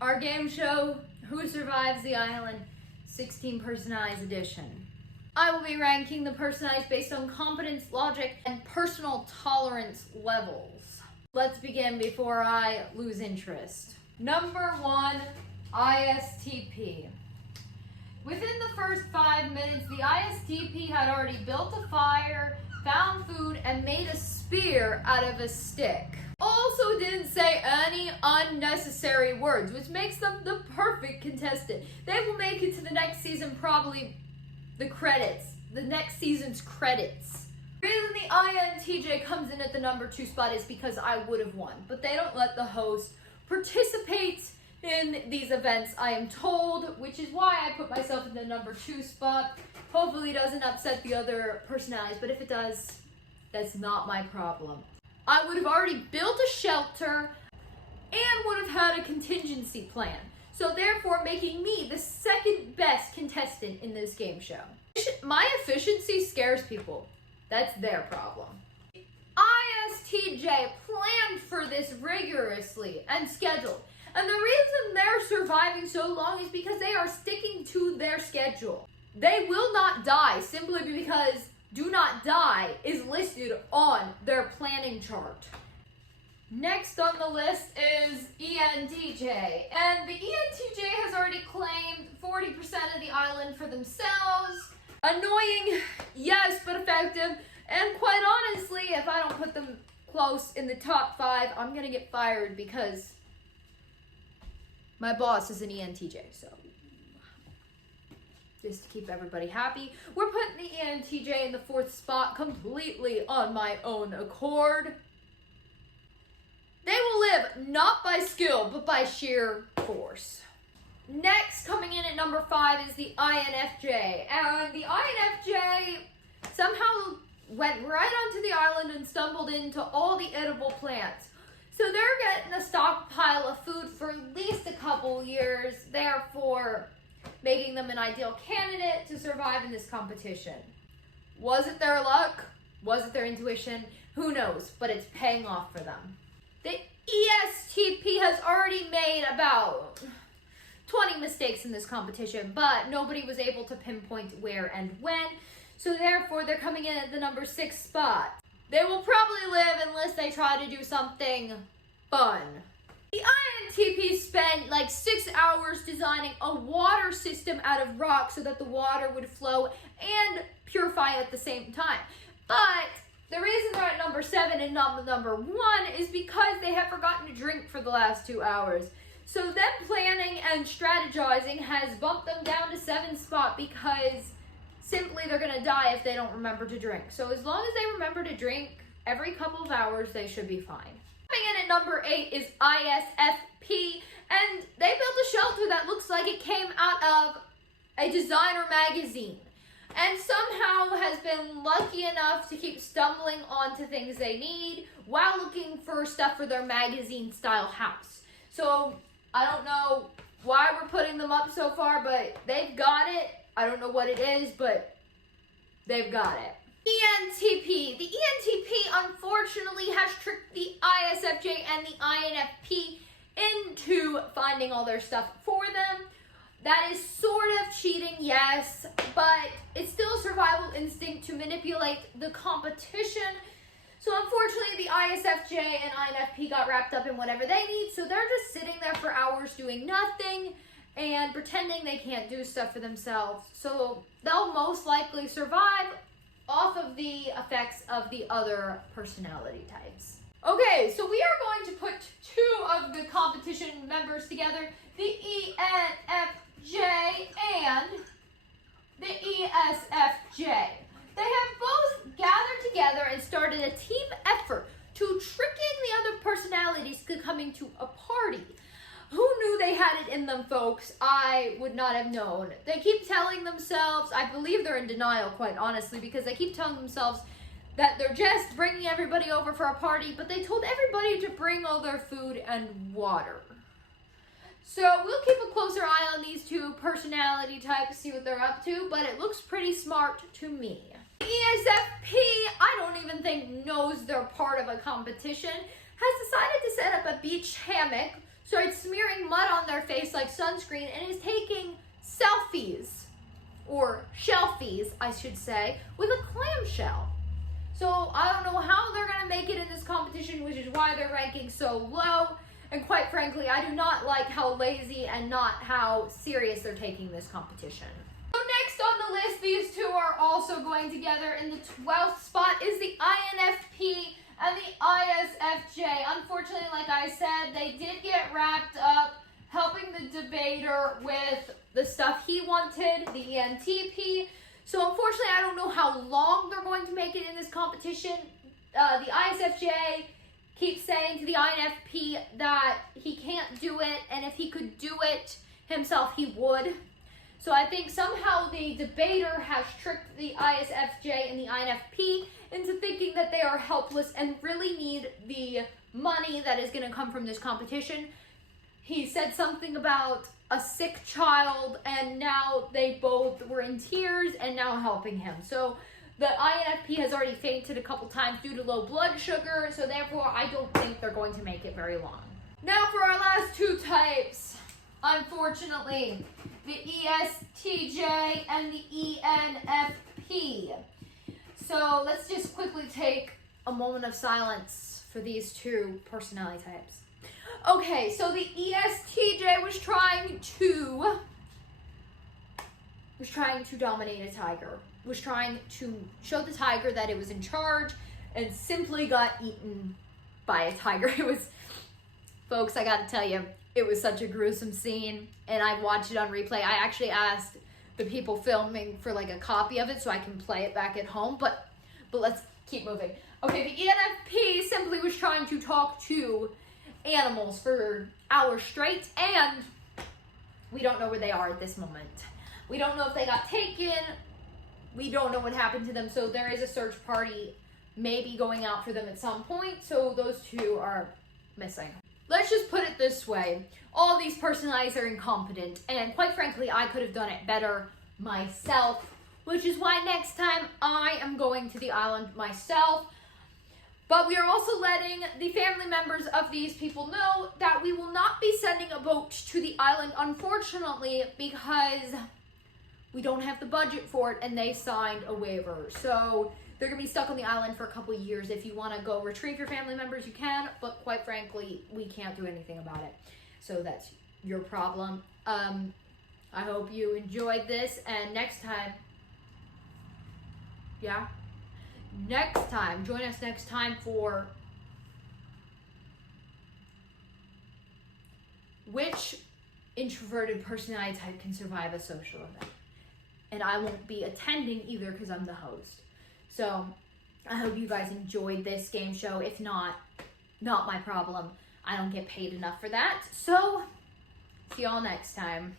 our game show, Who Survives the Island, 16 Personalized Edition. I will be ranking the personalities based on competence, logic, and personal tolerance levels. Let's begin before I lose interest. Number 1, ISTP. Within the first 5 minutes, the ISTP had already built a fire, found food, and made a spear out of a stick. Also didn't say any unnecessary words, which makes them the perfect contestant. They will make it to the next season, probably the next season's credits. The reason the INTJ comes in at the number 2 spot is because I would have won, but they don't let the host participate in these events, I am told, which is why I put myself in the number 2 spot. Hopefully it doesn't upset the other personalities, but if it does, that's not my problem. I would have already built a shelter and would have had a contingency plan. So therefore making me the second best contestant in this game show. My efficiency scares people. That's their problem. ISTJ planned for this rigorously and scheduled. And the reason they're surviving so long is because they are sticking to their schedule. They will not die simply because do not die is listed on their planning chart. Next on the list is ENTJ. And the ENTJ has already claimed 40% of the island for themselves. Annoying, yes, but effective. And quite honestly, if I don't put them close in the top 5, I'm gonna get fired because my boss is an ENTJ, so just to keep everybody happy. We're putting the ENTJ in the 4th spot completely on my own accord. They will live not by skill, but by sheer force. Next, coming in at number 5 is the INFJ. And the INFJ somehow went right onto the island and stumbled into all the edible plants. So they're getting a stockpile of food for at least a couple years, therefore making them an ideal candidate to survive in this competition. Was it their luck? Was it their intuition? Who knows, but it's paying off for them. The ESTP has already made about 20 mistakes in this competition, but nobody was able to pinpoint where and when, so therefore they're coming in at the number 6 spot. They will probably live unless they try to do something fun. The INTP spent like 6 hours designing a water system out of rock so that the water would flow and purify at the same time. But the reason they're at number 7 and not number 1 is because they have forgotten to drink for the last 2 hours. So them planning and strategizing has bumped them down to 7th spot because simply they're gonna die if they don't remember to drink. So as long as they remember to drink every couple of hours, they should be fine. Coming in at number 8 is ISFP, and they built a shelter that looks like it came out of a designer magazine, and somehow has been lucky enough to keep stumbling onto things they need while looking for stuff for their magazine style house. So I don't know why we're putting them up so far, but they've got it. I don't know what it is, but they've got it. ENTP. The ENTP unfortunately has tricked the ISFJ and the INFP into finding all their stuff for them. That is sort of cheating, yes, but it's still survival instinct to manipulate the competition. So unfortunately, the ISFJ and INFP got wrapped up in whatever they need, so they're just sitting there for hours doing nothing and pretending they can't do stuff for themselves. So they'll most likely survive off of the effects of the other personality types. Okay, so we are going to put 2 of the competition members together, the ENFJ and the ESFJ. They have both gathered together and started a team effort to tricking the other personalities to coming to a party. Who knew they had it in them, folks? I would not have known. They keep telling themselves, I believe they're in denial, quite honestly, because they keep telling themselves that they're just bringing everybody over for a party, but they told everybody to bring all their food and water. So we'll keep a closer eye on these 2 personality types, see what they're up to, but it looks pretty smart to me. ESFP, I don't even think knows they're part of a competition, has decided to set up a beach hammock started smearing mud on their face like sunscreen and is taking selfies, or shelfies, I should say, with a clamshell. So I don't know how they're going to make it in this competition, which is why they're ranking so low. And quite frankly, I do not like how lazy and not how serious they're taking this competition. So next on the list, these two are also going together. In the 12th spot is the INFP and the ISFJ. Unfortunately, like I said, they did get wrapped up helping the debater with the stuff he wanted, the ENTP. So unfortunately, I don't know how long they're going to make it in this competition. The ISFJ keeps saying to the INFP that he can't do it, and if he could do it himself, he would. So I think somehow the debater has tricked the ISFJ and the INFP into thinking that they are helpless and really need the money that is going to come from this competition. He said something about a sick child, and now they both were in tears and now helping him. So the INFP has already fainted a couple times due to low blood sugar, so therefore I don't think they're going to make it very long. Now for our last two types, unfortunately, the ESTJ and the ENFP. So let's just quickly take a moment of silence for these two personality types. Okay, so the ESTJ was trying to dominate a tiger, was trying to show the tiger that it was in charge, and simply got eaten by a tiger. It was, folks, I gotta tell you, it was such a gruesome scene, and I watched it on replay. I actually asked the people filming for like a copy of it so I can play it back at home, but let's keep moving. Okay, the ENFP simply was trying to talk to animals for hours straight, and we don't know where they are at this moment. We don't know if they got taken. We don't know what happened to them, so there is a search party maybe going out for them at some point, so those two are missing. Let's just put it this way. All these personalities are incompetent, and quite frankly, I could have done it better myself, which is why next time I am going to the island myself. But we are also letting the family members of these people know that we will not be sending a boat to the island, unfortunately, because we don't have the budget for it and they signed a waiver. So they're going to be stuck on the island for a couple of years. If you want to go retrieve your family members, you can, but quite frankly, we can't do anything about it. So that's your problem. I hope you enjoyed this, and next time, join us next time for which introverted personality type can survive a social event. And I won't be attending either because I'm the host. So I hope you guys enjoyed this game show. If not my problem. I don't get paid enough for that. So see y'all next time.